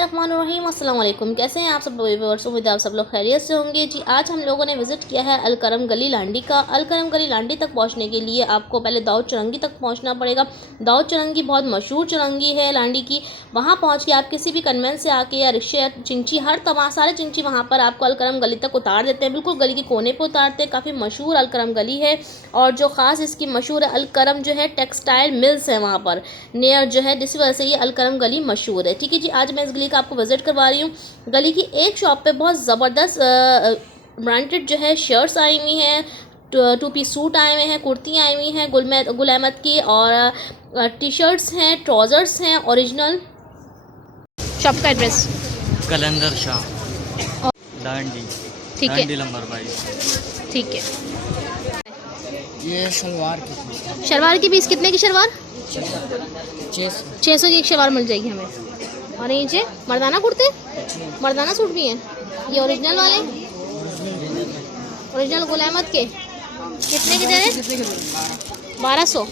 बिस्मिल्लाहिर्रहमानिर्रहीम। अस्सलाम वालेकुम। कैसे हैं आप सब व्यूअर्स? उम्मीद है आप सब लोग खैरियत से होंगे। जी आज हम लोगों ने विज़िट किया है अलकरम गली लांडी का। अलकरम गली लांडी तक पहुंचने के लिए आपको पहले दाऊद चौरंगी तक पहुंचना पड़ेगा। दाऊद चौरंगी बहुत मशहूर चौरंगी है लांडी की। वहां पहुंच के आप किसी भी कन्वेंस से आके या रिक्शे या चिंची सारे चिंची वहाँ पर आपको अलकरम गली तक उतार देते हैं। बिल्कुल गली के कोने पर उतारते हैं। काफ़ी मशहूर अलकरम गली है और जो ख़ास इसकी मशहूर है अलकरम जो है टेक्सटाइल मिल्स है वहाँ पर नियर जो है, जिस वजह से ये अलकरम गली मशहूर है। ठीक है जी, आज मैं इस गली का आपको विज़िट करवा रही हूँ। गली की एक शॉप पे बहुत ज़बरदस्त ब्रांडेड जो है शर्ट्स आई हुई हैं, टू पीस सूट आए हुए हैं, कुर्तियाँ आई हुई हैं गुल अहमद की, और टी शर्ट्स हैं, ट्राउज़र्स हैं ओरिजिनल। शॉप का एड्रेस कलंदर शाह लांडी, ठीक है, लांडी नंबर 22। ठीक है। ये शलवार की पीस कितने की शलवार? 600 की एक शलवार मिल जाएगी हमें। और नीचे मर्दाना कुर्ते, मर्दाना सूट भी हैं। ये ओरिजिनल वाले, ओरिजिनल गुल अहमद के कितने के दे रहे हैं? 1200।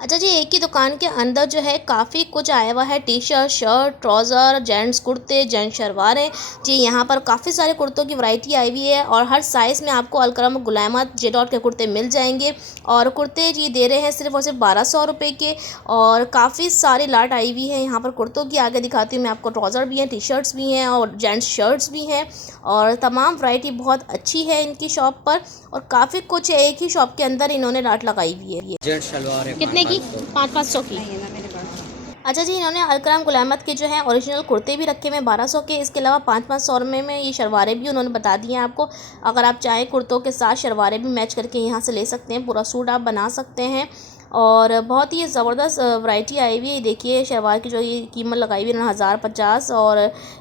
अच्छा जी, एक ही दुकान के अंदर जो है काफ़ी कुछ आया हुआ है। T shirt, shirt, trouser, gents कुर्ते, जेंट्स शलवारें। जी यहाँ पर काफ़ी सारे कुर्तों की वैरायटी आई हुई है और हर साइज़ में आपको अलकरम गुल अहमद जे डॉट के कुर्ते मिल जाएंगे। और कुर्ते जी दे रहे हैं सिर्फ और सिर्फ 1200 रुपये के। और काफ़ी सारी लाट आई हुई है यहाँ पर कुर्तों की। आगे दिखाती हूँ मैं आपको। ट्राउज़र भी हैं, टी शर्ट्स भी हैं और जेंट्स शर्ट्स भी हैं और तमाम वैरायटी बहुत अच्छी है इनकी शॉप पर। और काफ़ी कुछ एक ही शॉप के अंदर इन्होंने लाट लगाई हुई है। जेंट्स शलवार है कितने की? 500 की। अच्छा जी, इन्होंने अलकरम गुल अहमद के जो है ओरिजिनल कुर्ते भी रखे हुए हैं 1200 के। इसके अलावा 500 रुपये में ये शलवारें भी उन्होंने बता दी हैं आपको। अगर आप चाहें कुर्तों के साथ शलवारें भी मैच करके यहाँ से ले सकते हैं, पूरा सूट आप बना सकते हैं। और बहुत ही ज़बरदस्त वैरायटी आई हुई है। देखिए शलवार की जो ये कीमत लगाई हुई है 1050 और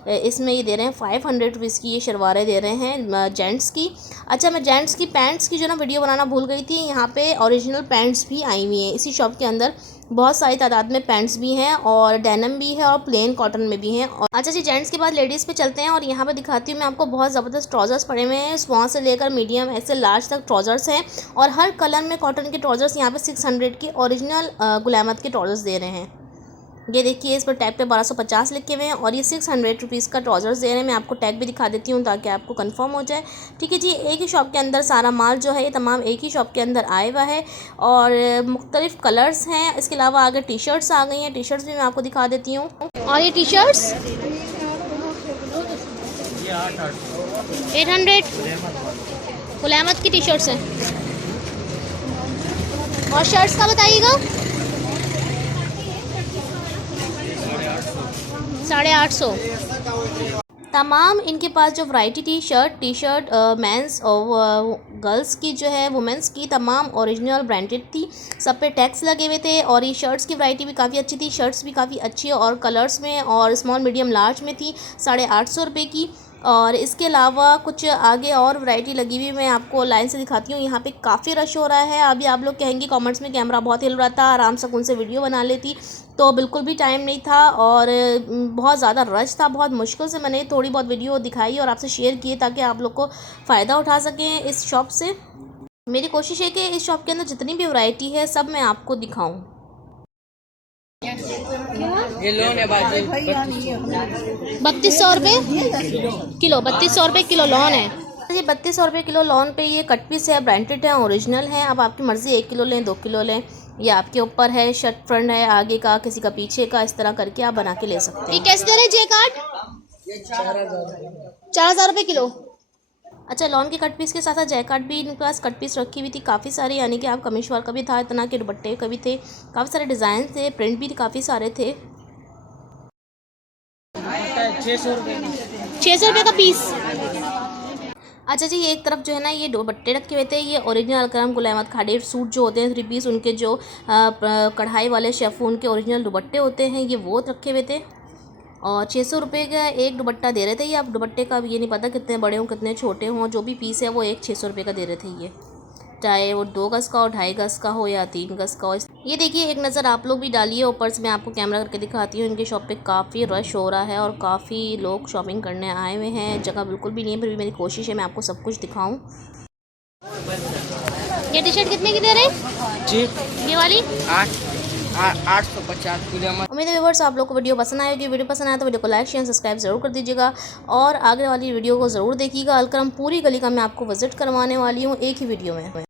इसमें ये दे रहे हैं 500 रुपीज़ की ये शलवारें दे रहे हैं जेंट्स की। अच्छा, मैं जेंट्स की पैंट्स की जो ना वीडियो बनाना भूल गई थी। यहाँ पे ओरिजिनल पैंट्स भी आई हुई हैं इसी शॉप के अंदर। बहुत सारी तादाद में पैंट्स भी हैं और डेनिम भी है और प्लेन कॉटन में भी हैं। और अच्छा जी, जेंट्स के बाद लेडीज़ पे चलते हैं और यहाँ पे दिखाती हूँ मैं आपको। बहुत ज़बरदस्त ट्राउज़र्स पड़े हुए हैं, स्मॉल से लेकर मीडियम ऐसे लार्ज तक ट्राउज़र्स हैं। और हर कलर में कॉटन के ट्राउज़र्स यहाँ पे 600 के ओरिजिनल गुल अहमद के ट्राउज़र्स दे रहे हैं। ये देखिए इस पर टैग पे 1250 लिखे हुए हैं और ये 600 रुपीज़ का ट्राउज़र्स दे रहे हैं। मैं आपको टैग भी दिखा देती हूँ ताकि आपको कंफर्म हो जाए। ठीक है जी, एक ही शॉप के अंदर सारा माल जो है ये तमाम एक ही शॉप के अंदर आया हुआ है और मुख्तलिफ़ कलर्स हैं। इसके अलावा आगे टी शर्ट्स आ गई हैं। टी शर्ट्स भी मैं आपको दिखा देती हूँ। और ये टी शर्ट्स 800 गुल अहमद की टी शर्ट्स हैं। और शर्ट्स का बताइएगा 850। तमाम इनके पास जो वैरायटी टी शर्ट मेंस और गर्ल्स की जो है, वुमेंस की तमाम ओरिजिनल ब्रांडेड थी। सब पे टैक्स लगे हुए थे और ये शर्ट्स की वैरायटी भी काफ़ी अच्छी थी। शर्ट्स भी काफ़ी अच्छी और कलर्स में और स्मॉल मीडियम लार्ज में थी 850 रुपये की। और इसके अलावा कुछ आगे और वैरायटी लगी हुई मैं आपको लाइन से दिखाती हूँ। यहाँ पे काफ़ी रश हो रहा है। अभी आप लोग कहेंगे कमेंट्स में कैमरा बहुत हिल रहा था, आराम से उनसे वीडियो बना लेती, तो बिल्कुल भी टाइम नहीं था और बहुत ज़्यादा रश था। बहुत मुश्किल से मैंने थोड़ी बहुत वीडियो दिखाई और आपसे शेयर किए ताकि आप लोग को फ़ायदा उठा सकें इस शॉप से। मेरी कोशिश है कि इस शॉप के अंदर जितनी भी वैरायटी है सब मैं आपको दिखाऊँ। ये लोन है बाजी 3200 रुपये किलो, 3200 रुपये किलो लॉन है जी। 3200 रुपये किलो लॉन पे ये कट पीस है, ब्रांडेड है, ओरिजिनल है। अब आपकी मर्ज़ी 1 किलो लें 2 किलो लें, ये आपके ऊपर है। शर्ट फ्रंट है आगे का, किसी का पीछे का, इस तरह करके आप बना के ले सकते हैं। ये कैसे दे रहे हैं जे कार्ड? 4000 रुपये किलो। अच्छा, लॉन के कट पीस के साथ साथ जय कार्ड भी इनके पास कट पीस रखी हुई थी काफ़ी सारे, यानी कि आप कमीशवार का भी था, इतना के दुपट्टे का भी थे, काफ़ी सारे डिज़ाइन थे, प्रिंट भी काफ़ी सारे थे। 600 रुपये का पीस। अच्छा जी, एक तरफ जो है ना ये दुपट्टे रखे हुए थे। ये ओरिजिनल अलकरम गुल अहमद खाड़ी सूट जो होते हैं 3 पीस, उनके जो कढ़ाई वाले शेफून के ओरिजिनल दुपट्टे होते हैं ये वो रखे हुए थे। और 600 रुपये का एक दुपट्टा दे रहे थे ये। अब दुपट्टे का ये नहीं पता कितने बड़े हों कितने छोटे हों, जो भी पीस है वो एक 600 रुपये का दे रहे थे ये, चाहे वो 2 गज़ का हो, 2.5 गज़ का हो या 3 गज़ का हो। ये देखिए एक नज़र आप लोग भी डालिए। ऊपर से मैं आपको कैमरा करके दिखाती हूँ। इनके शॉप पे काफ़ी रश हो रहा है और काफ़ी लोग शॉपिंग करने आए हुए हैं। जगह बिल्कुल भी नहीं है, फिर भी मेरी कोशिश है मैं आपको सब कुछ दिखाऊँ। ये टी शर्ट कितने की दे रहे हैं जी? ये वाली 850 पूजा। उम्मीद है व्यूअर्स आप लोग को वीडियो पसंद आएगी। वीडियो पसंद आया तो वीडियो को लाइक शेयर सब्सक्राइब जरूर कर दीजिएगा और आगे वाली वीडियो को ज़रूर देखिएगा। अलकरम पूरी गली का मैं आपको विजिट करवाने वाली हूँ एक ही वीडियो में।